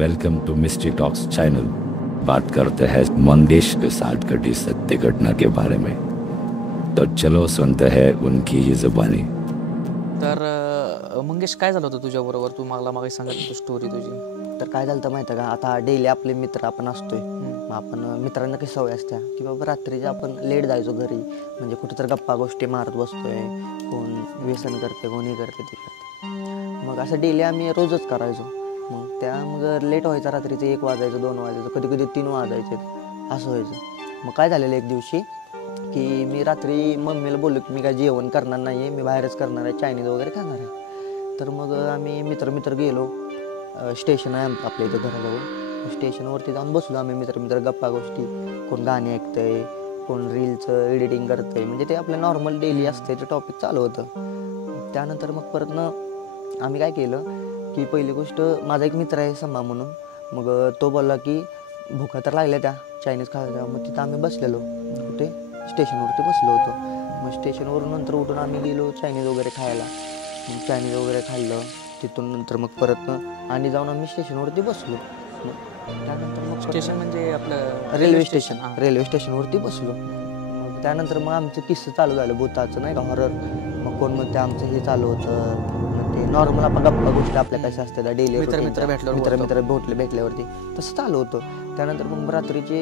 Welcome to mystery talks channel. बात करते हैं मंगेश के साथ घटी सत्य घटना के बारे में। तो चलो सुनते हैं उनकी ही जुबानी। तर मंगेश, काय झालं होतं तुझ्याबरोबर? तू मला मागे सांगत होती स्टोरी तुझी. तर काय झालं होतं माहिती आहे का, आता डेली आपले मित्र आपण असतोय, मग आपण मित्रांना कशी सवय असते की बाबा रात्रीचे आपण लेट जायचो घरी, म्हणजे कुठं तर गप्पा गोष्टी मारत बसतोय, कोण व्यसन करते, कोण हे करते ते करते. मग असं डेली आम्ही रोजच करायचो. मग लेट व्हायचं, रात्रीचं 1 वाजायचं, 2 वाजायचं, कधी कधी 3 वाजायचे, असं व्हायचं. मग काय झालेलं एक दिवशी की मी रात्री मम्मीला बोललो की मी काय जेवण करणार नाही आहे, मी बाहेरच करणार आहे, चायनीज वगैरे खाणार आहे. तर मग आम्ही मित्र गेलो, स्टेशन आहे आपल्या इथं घराजवळ, स्टेशनवरती जाऊन बसलो आम्ही मित्र गप्पा गोष्टी, कोण गाणी ऐकतंय, कोण रीलचं एडिटिंग करतंय, म्हणजे ते आपलं नॉर्मल डेली असते ते टॉपिक चालू होतं. त्यानंतर मग परत आम्ही काय केलं की पहिली गोष्ट, माझा एक मित्र आहे सम्मा म्हणून, मग तो बोलला की भुका तर लागल्या त्या चायनीज खायला. मग तिथं आम्ही बसलेलो, कुठे स्टेशनवरती बसलो होतो. मग स्टेशनवरून नंतर उठून आम्ही गेलो चायनीज वगैरे खायला. मग चायनीज वगैरे खाल्लं, तिथून नंतर मग परत आणि जाऊन आम्ही स्टेशनवरती बसलो. त्यानंतर मग स्टेशन म्हणजे आपलं रेल्वे स्टेशनवरती बसलो. मग त्यानंतर मग आमचं किस्सं चालू झालं भूताचं, नाही का, हॉरर. मग कोण मग ते आमचं हे चालू होतं, मग ते नॉर्मल आपण गप्पा गोष्टी आपल्या कशा असतात डेली मित्र भेटल्यावरती तसं चालू होतं. त्यानंतर मग रात्रीचे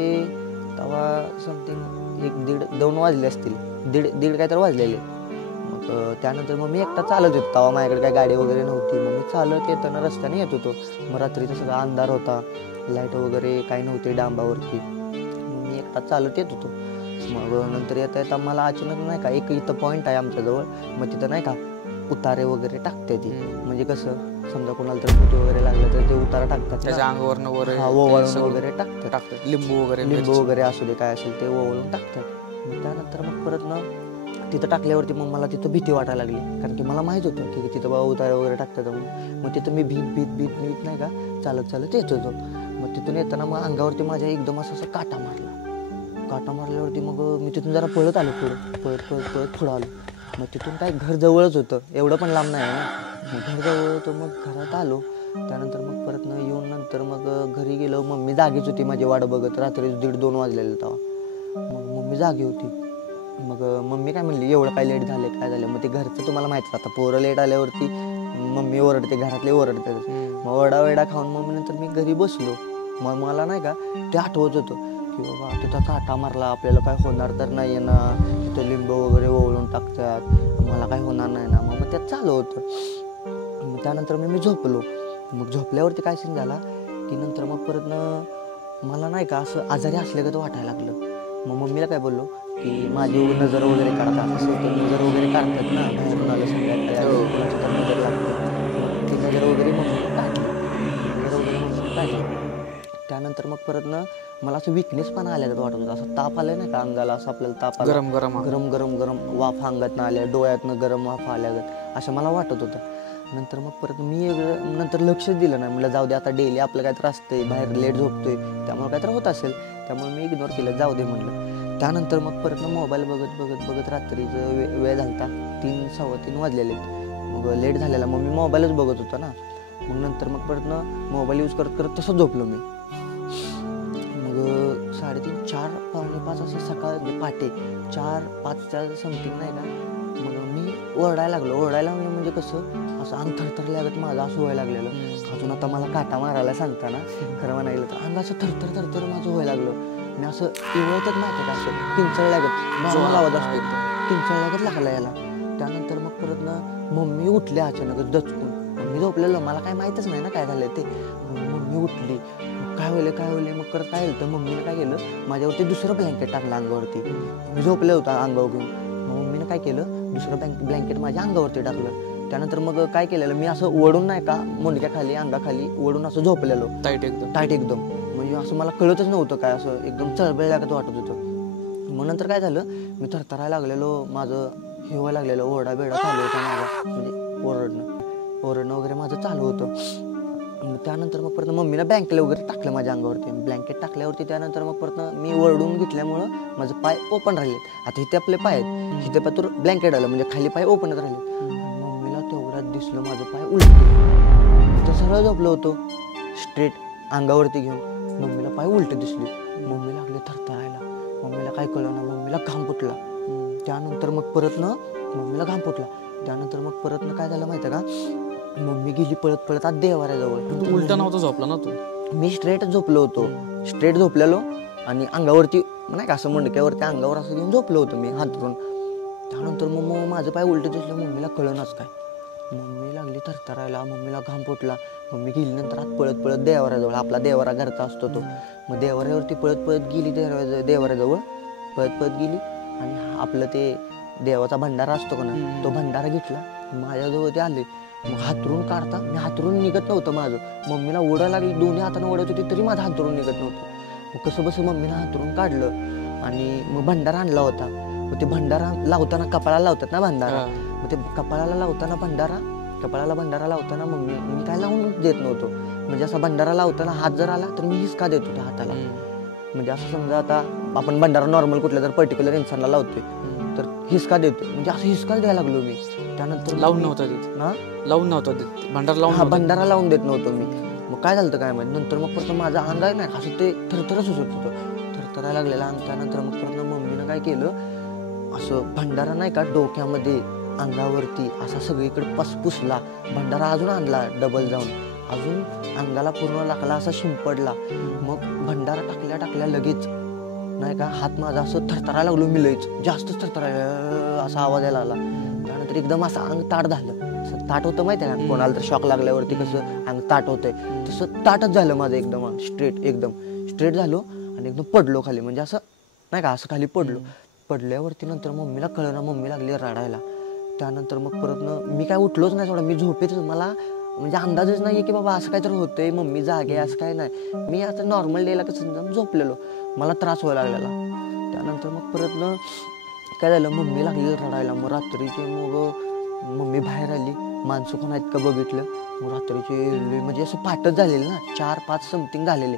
तेव्हा समथिंग 1-1:30-2 वाजले असतील, दीड काय तर वाजलेले. मग त्यानंतर मग मी एकटा चालत होतो, तेव्हा माझ्याकडे काय गाडी वगैरे नव्हती. मग मी चालत येताना रस्त्याने येत होतो. मग रात्रीचा सगळा अंधार होता, लाईट वगैरे काही नव्हते डांबावरती. मग मी एकटा चालत येत होतो. मग नंतर येता मला अचानक, नाही का, एक इथं पॉईंट आहे आमच्याजवळ, मग तिथं नाही का उतारे वगैरे टाकते ती, म्हणजे कसं समजा कोणाला तर भूत वगैरे लागलं तर ते उतारा टाकतात, त्याच्या अंगावरून ओवाळून वगैरे टाकतात, लिंबू वगैरे असू दे काय असेल ते ओवाळून टाकतात. मग त्यानंतर मग परत तिथं टाकल्यावरती मग मला तिथं भीती वाटायला लागली, कारण की मला माहीत होतं की तिथं बाबा उतारे वगैरे टाकतात म्हणून. मग तिथं मी भीत नाही का चालत येत होतो. मग तिथून येताना मग अंगावरती माझ्या एकदम असं काटा मारल्यावरती मग मी तिथून जरा पळत आलो, पुढं आलो. मग तिथून काय घर जवळच होतं, एवढं पण लांब नाही ना. मग घर जवळ होतं, मग घरात आलो. त्यानंतर मग परत येऊन नंतर मग घरी गेलो. मम्मी जागीच होती माझी वाट बघत, रात्री 1:30-2 वाजलेलं तेव्हा. मग मम्मी जागी होती. मग मम्मी काय म्हणली, एवढं काय लेट झाले, काय झालं? मग ते घरचं तुम्हाला माहिती, आता पोरं लेट आल्यावरती मम्मी ओरडते, घरातले ओरडतात. मग वडा खाऊन मग नंतर मी घरी बसलो. मग मला नाही का ते आठवत होतं की बाबा तिथं काटा मारला, आपल्याला काय होणार तर नाही आहे ना, तिथं लिंबू वगैरे ओवळून टाकतात, मला काय होणार नाही ना. मग त्यात चालू होतं. मग त्यानंतर मी झोपलो. मग झोपल्यावरती काय सीन झाला की नंतर मग परत मला नाही का असं आजारी असल्यागत वाटायला लागलं. मग मम्मीला काय बोललो की माझी नजर वगैरे काढतात, असं ते नजर वगैरे काढतात ना, बाहेरून आलं संध्याकाळी नजर लागते. ती नजर वगैरे मम्मीने काढली. त्यानंतर मग परत मला असं विकनेस पण आल्यागत वाटत होतं, असं ताप आलं नाही का अंगाला, असं आपल्याला ताप आला, गरम वाफ अंगातनं आल्या, डोळ्यातनं गरम वाफ आल्यागत असं मला वाटत होतं. नंतर मग परत मी नंतर लक्षच दिलं नाही, म्हटलं जाऊ दे, आता डेली आपलं काय तर असतंय, बाहेर लेट झोपतोय, त्यामुळे काय तर होत असेल, त्यामुळे मी इग्नोर केलं, जाऊ दे म्हटलं. त्यानंतर मग परत मोबाईल बघत रात्रीचं वेळ झाला, 3-3:15 वाजलेले. मग लेट झालेला, मग मी मोबाईलच बघत होतो ना. मग नंतर मग परत मोबाईल यूज करत तसं झोपलो मी. मग 3:30-4, 4:45 असं सकाळ पहाटे 4-5च्या समथिंग नाही का, मग मी ओरडायला म्हणजे कसं असं अंग थरथरल्यागत माझं असं व्हायला लागलेलं. अजून आता मला काटा मारायला सांगताना खरं म्हणायला तर अंग असं थरथर माझं व्हायला लागलं. मी असं इवळतच नाही का, असं किंचळल्यागत नॉर्मल आवाज असतो, किंचळल्यागत लागला याला. त्यानंतर मग परत मम्मी उठली अचानकच दचकून. मी झोपलेलो, मला काय माहीतच नाही ना काय झालं ते. मम्मी उठली, काय होईल मग करत काय झालं तर मम्मीने काय केलं, माझ्यावरती दुसरं ब्लँकेट टाकलं अंगावरती. मी झोपले होता अंगावर घेऊन. मम्मीने काय केलं, दुसरं ब्लँकेट माझ्या अंगावरती टाकलं. त्यानंतर मग काय केलेलं, मी असं ओढून नाही का मुंडक्याखाली अंगाखाली ओढून असं झोपलेलो, टाईट एकदम. म्हणजे असं मला कळतच नव्हतं काय, असं एकदम चळबळल्यागत वाटत होतं. मग नंतर काय झालं, मी थरथरायला लागलेलो, माझं हे व्हायला लागलेलं, ओरडा चालू होता माझा, म्हणजे ओरडणं वगैरे माझं चालू होतं. त्यानंतर मग परत मम्मीनं ब्लँकेट वगैरे टाकलं माझ्या अंगावरती, ब्लँकेट टाकल्यावरती. त्यानंतर मग परत मी ओरडून घेतल्यामुळं माझं पाय ओपन राहिले. आता इथे आपले पाय आहेत, इथे पाय तर ब्लँकेट आलं, म्हणजे खाली पाय ओपनच राहिले. मम्मीला तेवढ्यात दिसलं माझं पाय उलटं, तर सरळ झोपलो होतो स्ट्रेट. अंगावरती घेऊन मम्मीला पाय उलटे दिसले. मम्मी लागली थरथरायला. मम्मीला काय कळलं ना, मम्मीला घाम फुटला. त्यानंतर मग परत ना मम्मीला घाम फुटला. त्यानंतर मग परत ना काय झालं माहिती आहे का, मम्मी गेली पळत पळत आत देवाऱ्याजवळ. तू उलटा नव्हता झोपला ना तू? मी स्ट्रेट झोपलो होतो. स्ट्रेट झोपलेलो आणि अंगावरती नाही का असं मणक्यावरती अंगावर असं घेऊन झोपलो होतो मी हातरून. त्यानंतर मग माझं पाय उलटे दिसलं. मम्मीला कळनाच काय. मम्मी लागली थरथरायला. मम्मीला घाम फुटला. मम्मी गेली नंतर आत पळत पळत देवाऱ्याजवळ. आपला देवारा घरचा असतो तो. मग देवाऱ्यावरती पळत पळत गेली देवाऱ्याजवळ पळत पळत गेली आणि आपलं ते देवाचा भंडारा असतो का ना, तो भंडारा घेतला. माझ्याजवळ ते आले. मग हातरून काढता मी हातरून निघत नव्हतं माझं. मम्मीला ओढा लागली. दोन्ही हातानं ओढत होती तरी माझं हातरून निघत नव्हतं. मग कसं बसं मम्मीला हातरून काढलं आणि मग भंडारा आणला होता. मग ते भंडारा लावताना कपाळाला लावतात ना भंडारा. मग ते कपाळाला लावताना भंडारा लावताना मी काय लावून देत नव्हतो. म्हणजे असा भंडारा लावताना हात जर आला तर मी हिसका देत होतो हाताला. म्हणजे असं समजा आता आपण भंडारा नॉर्मल कुठल्या तर पर्टिक्युलर इन्सानला लावतोय तर हिसका देतो. म्हणजे असं हिसकाच द्यायला लागलो मी. त्यानंतर लावून नव्हता भंडारा लावून देत नव्हतो मी. मग काय झालं काय माहिती, नंतर मग परत माझं अंग आहे नाही असं ते थरथरच सुचत होतं. थरथरायला लागलेला. आणि त्यानंतर मग परत मम्मीनं काय केलं, असं भंडारा नाही का डोक्यामध्ये अंगावरती असा सगळीकडे पुसला. भंडारा अजून आणला डबल जाऊन. अजून अंगाला पूर्ण लागला असा शिंपडला. मग भंडारा टाकल्या लगेच नाही का हात माझा असं थरथरायला लागलो. मी लईच जास्तच थरथरायला असा आवाज यायला लागला. त्यानंतर एकदम असं अंग ताट झालं. असं ताट होतं माहिती आहे ना, कोणाला तर शॉक लागल्यावरती कसं अंग ताट होतंय तसं ताटच झालं माझं. एकदम स्ट्रेट झालो आणि एकदम पडलो खाली. म्हणजे असं नाही का असं खाली पडल्यावरती नंतर मम्मीला कळलं. मम्मी लागली रडायला. त्यानंतर मग परत मी काय उठलोच नाही थोडं. मी झोपेतच. मला म्हणजे अंदाजच नाही की बाबा असं काहीतरी होतंय, मम्मी जागे असं काय नाही. मी आता नॉर्मल डेला कसं झोपलेलो. मला त्रास व्हायला लागलेला. त्यानंतर मग परत काय झालं, मम्मी लागली रडायला. मग रात्रीचे मग मम्मी बाहेर आली. माणसं कोण आहेत का बघितलं. मग रात्रीचे म्हणजे असं पाठच झालेलं ना, 4-5 समथिंग झालेले.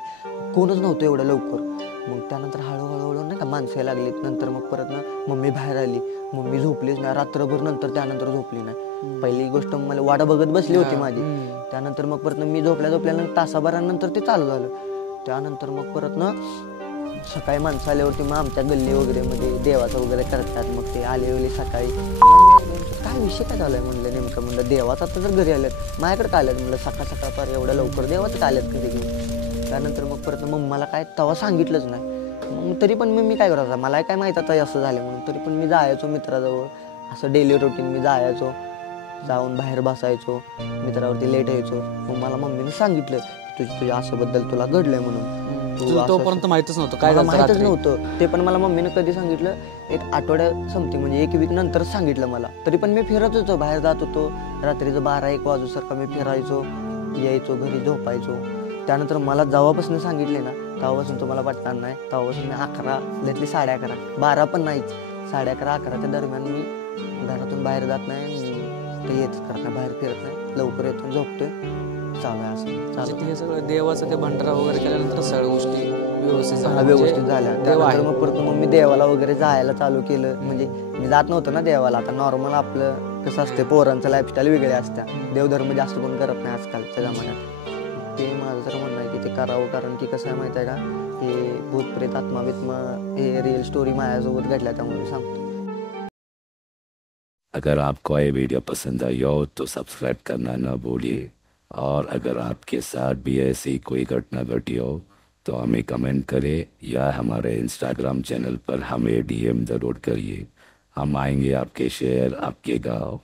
कोणच नव्हतं एवढं लवकर. मग त्यानंतर हळूहळू नाही का माणसं यायला लागलीत. नंतर मग परत मम्मी बाहेर आली. मम्मी झोपलीच नाही रात्रभर. नंतर त्यानंतर झोपली नाही. पहिली गोष्ट मला वाट बघत बसली होती माझी. त्यानंतर मग परत मी झोपल्यानंतर तासाभरानंतर ते चालू झालं. त्यानंतर मग परत सकाळी माणसं आल्यावरती मग आमच्या गल्ली वगैरे मध्ये देवाचं वगैरे करतात. मग ते आले सकाळी काय विषय काय झालाय म्हणलं नेमकं. म्हणलं देवाचं आता जर घरी आल्यात माझ्याकडे काय आल्यात म्हणलं सकाळ पार एवढ्या लवकर देवाचं आल्यात कधी घेऊन. त्यानंतर मग परत मम्माला काय तेव्हा सांगितलंच नाही. मग तरी पण मी काय करायचं, मला काय माहित आता असं झालं म्हणून. तरी पण मी जायचो मित्राजवळ. असं डेली रुटीन मी जायचो. जाऊन बाहेर बसायचो. मित्रावरती लेट यायचो. मग मला मम्मीने सांगितलं की तुझ्या असं बद्दल तुला घडलंय म्हणून. तोपर्यंत माहितच नव्हतं काय माहितच नव्हतं. ते पण मला मम्मीनं कधी सांगितलं, एक आठवड्या समथिंग म्हणजे 1 वीक नंतर सांगितलं मला. तरी पण मी फिरत होतो, बाहेर जात होतो. रात्रीचं 12-1 वाजूसारखा मी फिरायचो, यायचो घरी झोपायचो. त्यानंतर मला जेव्हापासून सांगितले ना तेव्हापासून तुम्हाला पटणार नाही, तेव्हापासून मी 11 त्यातली 11:30 12 पण नाहीच 11:30-11च्या दरम्यान मी घरातून बाहेर जात नाही. ते येतच करत नाही, बाहेर फिरत नाही. लवकर येतो, झोपतोय, चालू आहे असं. हे सगळं देवाचं ते भंडारा वगैरे केल्यानंतर सगळ्या गोष्टी व्यवस्थित झाल्या. त्यानंतर मग परत मग मी देवाला वगैरे जायला चालू केलं. म्हणजे मी जात नव्हतं ना देवाला. आता नॉर्मल आपलं कसं असते, पोरांचं लाईफस्टाईल वेगळे असत्या. देवधर्म जास्त कोण करत नाही आजकालच्या जमान्यात. ते माझं तर म्हणणं आहे की ते करावं. कारण की कसं आहे माहिती आहे का, हे भूतप्रेत आत्मा हे रिअल स्टोरी माझ्यासोबत घडल्या, त्यामुळे मी सांगतो. अगर आपको ये वीडियो पसंद आई हो तो सब्सक्राइब करना न भूलिए। और अगर आपके साथ भी ऐसी कोई घटना घटी हो तो हमें कमेंट करें या हमारे इंस्टाग्राम चैनल पर हमें DM ज़रूर करिए। हम आएंगे आपके शहर, आपके गांव